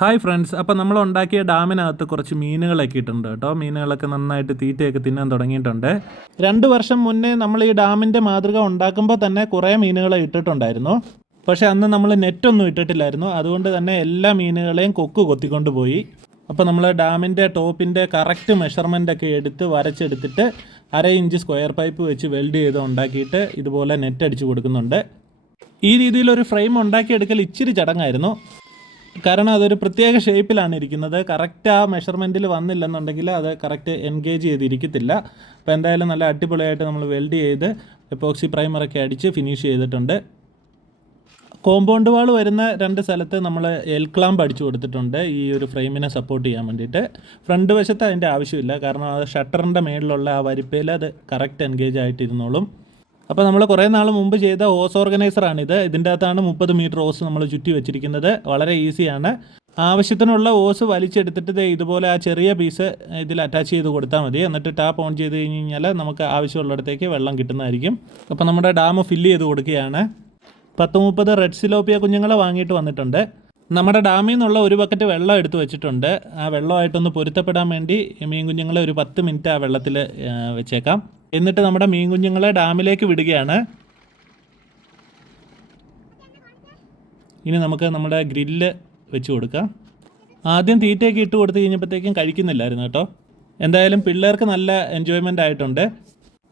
Hi friends അപ്പോൾ നമ്മൾ ഉണ്ടാക്കിയ ഡാമിനകത്ത് കുറച്ച് മീനുകളൊക്കെ ഇട്ടുണ്ട് കേട്ടോ. മീനുകളൊക്കെ നന്നായിട്ട് തീറ്റയൊക്കെ തിന്നാൻ തുടങ്ങിയിട്ടുണ്ട്. രണ്ട് വർഷം മുന്നേ നമ്മൾ ഈ ഡാമിന്റെ മാതൃക ഉണ്ടാക്കുമ്പോൾ തന്നെ കുറേ മീനുകളെ ഇട്ടിട്ടുണ്ടായിരുന്നു. പക്ഷേ അന്ന് നമ്മൾ നെറ്റൊന്നും ഇട്ടിട്ടില്ലായിരുന്നു. അതുകൊണ്ട് തന്നെ എല്ലാ മീനുകളെയും കൊക്ക് കൊത്തിക്കൊണ്ട് പോയി. അപ്പോൾ നമ്മൾ ഡാമിന്റെ ടോപ്പിന്റെ കറക്റ്റ് മെഷർമെന്റ് ഒക്കെ എടുത്ത് വരച്ചെടുത്തിട്ട് അര ഇഞ്ച് സ്ക്വയർ പൈപ്പ് വെച്ച് വെൽഡ് ചെയ്ത് ഉണ്ടാക്കിയിട്ട് ഇതുപോലെ നെറ്റ് അടിച്ചു കൊടുക്കുന്നുണ്ട്. ഈ രീതിയിൽ ഒരു ഫ്രെയിം ഉണ്ടാക്കിയെടുക്കൽ ഇച്ചിരി ചടങ്ങായിരുന്നു. കാരണം അതൊരു പ്രത്യേക ഷേപ്പിലാണ് ഇരിക്കുന്നത്. കറക്റ്റ് ആ മെഷർമെന്റിൽ വന്നില്ലെന്നുണ്ടെങ്കിൽ അത് കറക്റ്റ് എൻഗേജ് ചെയ്തിരിക്കത്തില്ല. അപ്പോൾ എന്തായാലും നല്ല അടിപൊളിയായിട്ട് നമ്മൾ വെൽഡ് ചെയ്ത് എപ്പോക്സി പ്രൈമറൊക്കെ അടിച്ച് ഫിനിഷ് ചെയ്തിട്ടുണ്ട്. കോമ്പൗണ്ട് വാൾ വരുന്ന രണ്ട് സ്ഥലത്ത് നമ്മൾ എൽ ക്ലാമ്പ് അടിച്ചു കൊടുത്തിട്ടുണ്ട്. ഈ ഒരു ഫ്രെയിമിനെ സപ്പോർട്ട് ചെയ്യാൻ വേണ്ടിയിട്ട്. ഫ്രണ്ട് വശത്ത് അതിന്റെ ആവശ്യമില്ല. കാരണം അത് ഷട്ടറിന്റെ മേളിലുള്ള ആ വരിപ്പയിൽ അത് കറക്റ്റ് എൻഗേജ് ആയിട്ടിരുന്നോളും. അപ്പോൾ നമ്മൾ കുറേ നാൾ മുമ്പ് ചെയ്ത ഓസ് ഇത്. ഇതിന്റെ അകത്താണ് മുപ്പത് മീറ്റർ ഓസ് നമ്മൾ ചുറ്റി വെച്ചിരിക്കുന്നത്. വളരെ ഈസിയാണ്. ആവശ്യത്തിനുള്ള ഓസ് വലിച്ചെടുത്തിട്ട് ഇതുപോലെ ആ ചെറിയ പീസ് ഇതിൽ അറ്റാച്ച് ചെയ്ത് കൊടുത്താൽ മതി. എന്നിട്ട് ടാപ്പ് ഓൺ ചെയ്ത് കഴിഞ്ഞ് കഴിഞ്ഞാൽ നമുക്ക് ആവശ്യമുള്ളിടത്തേക്ക് വെള്ളം കിട്ടുന്നതായിരിക്കും. അപ്പോൾ നമ്മുടെ ഡാം ഫില്ല് ചെയ്ത് കൊടുക്കുകയാണ്. പത്ത് മുപ്പത് റെഡ് സിലോപ്പിയ കുഞ്ഞുങ്ങളെ വാങ്ങിയിട്ട് വന്നിട്ടുണ്ട്. നമ്മുടെ ഡാമിൽ നിന്നുള്ള ഒരു ബക്കറ്റ് വെള്ളം എടുത്ത് വെച്ചിട്ടുണ്ട്. ആ വെള്ളമായിട്ടൊന്ന് പൊരുത്തപ്പെടാൻ വേണ്ടി മീൻ കുഞ്ഞുങ്ങളെ ഒരു പത്ത് മിനിറ്റ് ആ വെള്ളത്തിൽ വെച്ചേക്കാം. എന്നിട്ട് നമ്മുടെ മീൻ കുഞ്ഞുങ്ങളെ ഡാമിലേക്ക് വിടുകയാണ്. ഇനി നമുക്ക് നമ്മുടെ ഗ്രില്ല് വെച്ച് കൊടുക്കാം. ആദ്യം തീറ്റയൊക്കെ ഇട്ട് കൊടുത്ത് കഴിഞ്ഞപ്പോഴത്തേക്കും കഴിക്കുന്നില്ലായിരുന്നു കേട്ടോ. എന്തായാലും പിള്ളേർക്ക് നല്ല എൻജോയ്മെന്റ് ആയിട്ടുണ്ട്.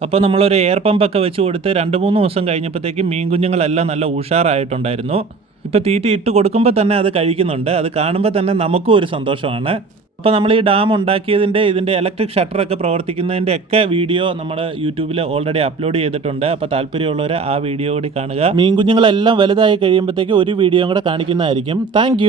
അപ്പോൾ നമ്മളൊരു എയർ പമ്പൊക്കെ വെച്ച് കൊടുത്ത് രണ്ട് മൂന്ന് ദിവസം കഴിഞ്ഞപ്പോഴത്തേക്കും മീൻ കുഞ്ഞുങ്ങളെല്ലാം നല്ല ഉഷാറായിട്ടുണ്ടായിരുന്നു. ഇപ്പോൾ തീറ്റ ഇട്ട് കൊടുക്കുമ്പോൾ തന്നെ അത് കഴിക്കുന്നുണ്ട്. അത് കാണുമ്പോൾ തന്നെ നമുക്കും ഒരു സന്തോഷമാണ്. അപ്പോൾ നമ്മൾ ഈ ഡാം ഉണ്ടാക്കിയതിന്റെ ഇതിന്റെ ഇലക്ട്രിക് ഷട്ടറൊക്കെ പ്രവർത്തിക്കുന്നതിന്റെ ഒക്കെ വീഡിയോ നമ്മൾ യൂട്യൂബിൽ ഓൾറെഡി അപ്ലോഡ് ചെയ്തിട്ടുണ്ട്. അപ്പോൾ താല്പര്യമുള്ളവർ ആ വീഡിയോ കൂടി കാണുക. മീൻ കുഞ്ഞുങ്ങളെല്ലാം വലുതായി കഴിയുമ്പോഴത്തേക്ക് ഒരു വീഡിയോ കൂടെ കാണിക്കുന്നതായിരിക്കും. താങ്ക്